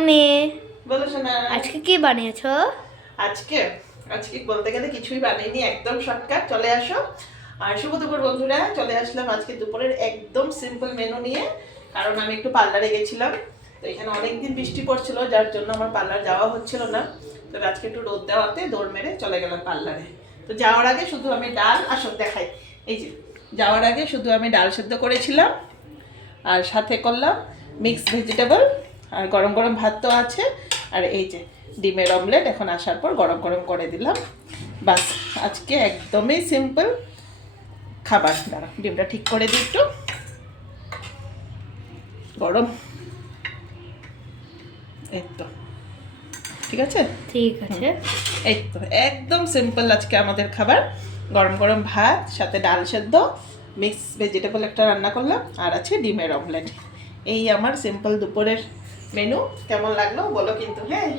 Mummy বলো শোনা। আজকে কি বানিয়েছো? আজকে আজকে বলতে গেলে কিছুই বানাইনি, একদম শর্টকাট। চলে আসো। আর শুভ দুপুর বন্ধুরা, চলে আসলাম আজকে দুপুরের একদম সিম্পল মেনু নিয়ে। কারণ আমি একটু পার্লারে গেছিলাম, তো এখানে অনেকদিন বৃষ্টি পড়ছিল, যার জন্য আমার পার্লার যাওয়া হচ্ছিল না। তো আজকে একটু রোদ দেওয়াতে দৌড় মেরে চলে গেলাম পার্লারে। তো যাওয়ার আগে শুধু আমি ডাল আসো দেখাই, এই যে যাওয়ার আগে শুধু আমি ডাল সেদ্ধ করেছিলাম, আর সাথে করলাম মিক্স ভেজিটেবল, আর গরম গরম ভাত তো আছে, আর এই যে ডিমের অমলেট এখন আসার পর গরম গরম করে দিলাম। বাস, আজকে একদমই সিম্পল খাবার। দাঁড়া ডিমটা ঠিক করে দিই একটু, গরম, এই তো ঠিক আছে। ঠিক আছে। এই তো একদম সিম্পল আজকে আমাদের খাবার। গরম গরম ভাত, সাথে ডাল সেদ্ধ, মিক্স ভেজিটেবল একটা রান্না করলাম, আর আছে ডিমের অমলেট। এই আমার সিম্পল দুপুরের মেনু। কেমন লাগলো বলো কিন্তু, হ্যাঁ।